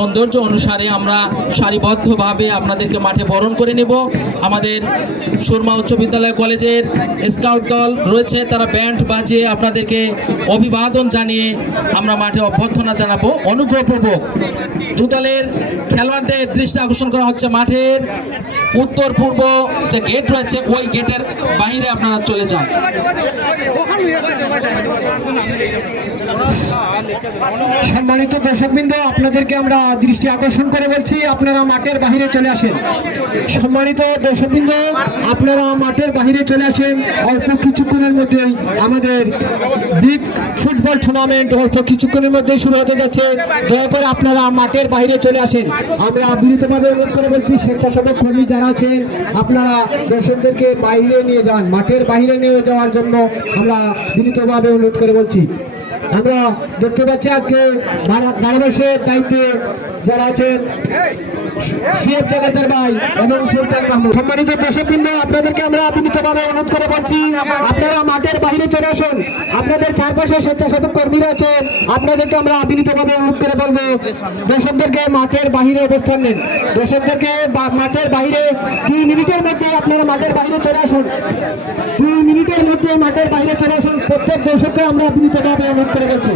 সৌন্দর্য অনুসারে আমরা সারিবদ্ধভাবে আপনাদেরকে মাঠে বরণ করে নেব। আমাদের সুরমা উচ্চ বিদ্যালয় কলেজের স্কাউট দল রয়েছে, তারা ব্যান্ড বাজিয়ে আপনাদেরকে অভিবাদন জানিয়ে আমরা মাঠে অভ্যর্থনা জানাব। অনুগ্রহপূর্বক দু দলের খেলোয়াড়দের দৃষ্টি আকর্ষণ করা হচ্ছে মাঠের। উত্তর, পূর্ব যে গেট রয়েছে, ওই গেটের বাইরে আপনারা চলে যান। সম্মানিত দর্শকবৃন্দ, আপনাদেরকে আমরা দৃষ্টি আকর্ষণ করে বলছি, আপনারা মাঠের বাহিরে চলে আসেন। সম্মানিত দর্শকবৃন্দ, আপনারা মাঠের বাহিরে চলে আসেন। অল্প কিছুক্ষণের মধ্যেই আমাদের বিগ ফুটবল টুর্নামেন্ট অল্প কিছুক্ষণের মধ্যেই শুরু হতে যাচ্ছে। দয়া করে আপনারা মাঠের বাইরে চলে আসেন। আমরা বিনীতভাবে অনুরোধ করে বলছি, স্বেচ্ছাসেবক কর্মী যারা আছেন, আপনারা দর্শকদেরকে বাইরে নিয়ে যান, মাঠের বাইরে নিয়ে যাওয়ার জন্য আমরা বিনীতভাবে অনুরোধ করে বলছি। আমরা দেখতে পাচ্ছি আজকে ভারতবর্ষের দায়িত্বে যারা আছেন ভাই এবং আপনাদেরকে আমরা করে আপনারা মাঠের বাইরে চলে আসুন। আপনাদের চারপাশে স্বেচ্ছাসেবক কর্মীরা আছেন। আপনাদেরকে আমরা করে বলব, দর্শকদেরকে মাঠের বাইরে অবস্থান নেন। দর্শকদেরকে মাঠের বাইরে দুই মিনিটের মধ্যে আপনারা মাঠের বাইরে চলে আসুন। দুই মিনিটের মধ্যে মাঠের বাইরে চলে আসুন। প্রত্যেক দর্শককে আমরা বিনীতভাবে অনুরোধ করে বলছি